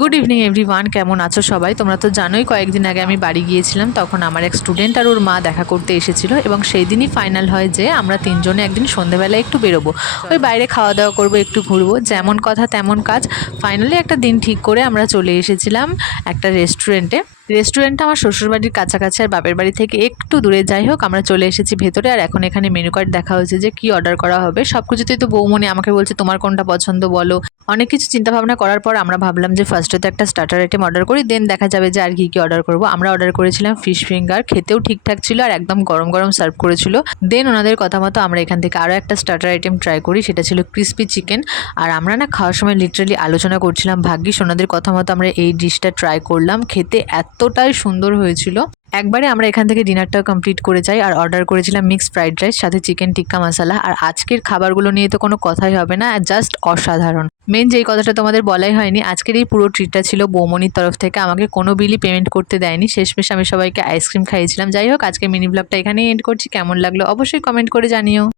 Good evening everyone, কেমন আছো সবাই? তোমরা তো জানোই কয়েকদিন আগে আমি বাড়ি গিয়েছিলাম, তখন আমার এক স্টুডেন্ট আর ওর মা দেখা করতে এসেছিল এবং সেই দিনই ফাইনাল হয় যে আমরা তিনজনে একদিন সন্ধ্যেবেলায় একটু বেরোবো, ওই বাইরে খাওয়া দাওয়া করবো, একটু ঘুরবো। যেমন কথা তেমন কাজ, ফাইনালি একটা দিন ঠিক করে আমরা চলে এসেছিলাম একটা রেস্টুরেন্টটা আমার শ্বশুরবাড়ির কাছাকাছি আর বাপের বাড়ি থেকে একটু দূরে। যাই হোক, আমরা চলে এসেছি ভেতরে আর এখন এখানে মেনু কার্ড দেখা হয়েছে যে কি অর্ডার করা হবে। সব কিছুতেই তো বৌমনি আমাকে বলছে তোমার কোনটা পছন্দ বলো। অনেক কিছু চিন্তা ভাবনা করার পর আমরা ভাবলাম যে ফার্স্টে তো একটা স্টার্টার আইটেম অর্ডার করি, দেন দেখা যাবে যে আর কি কি অর্ডার করবো। আমরা অর্ডার করেছিলাম ফিশ ফিঙ্গার, খেতেও ঠিকঠাক ছিল আর একদম গরম গরম সার্ভ করেছিল। দেন ওনাদের কথা মতো আমরা এখান থেকে আরও একটা স্টার্টার আইটেম ট্রাই করি, সেটা ছিল ক্রিস্পি চিকেন। আর আমরা না খাওয়ার সময় লিটারালি আলোচনা করছিলাম, ভাগ্যিস ওনাদের কথা মতো আমরা এই ডিশটা ট্রাই করলাম, খেতে এতটাই সুন্দর হয়েছিল। একবারে আমরা এখান থেকে ডিনারটাও কমপ্লিট করে যাই আর অর্ডার করেছিলাম মিক্সড ফ্রাইড রাইস, সাথে চিকেন টিক্কা মশলা। আর আজকের খাবারগুলো নিয়ে তো কোনো কথাই হবে না, জাস্ট অসাধারণ। মেন যেই কথাটা তোমাদের বলাই হয়নি, আজকের এই পুরো ট্রিটটা ছিল বৌমনির তরফ থেকে, আমাকে কোনো বিলই পেমেন্ট করতে দেয়নি। শেষমেশ আমি সবাইকে আইসক্রিম খাইয়েছিলাম। যাই হোক, আজকে মিনি ব্লগটা এখানেই এন্ড করছি। কেমন লাগলো অবশ্যই কমেন্ট করে জানিও।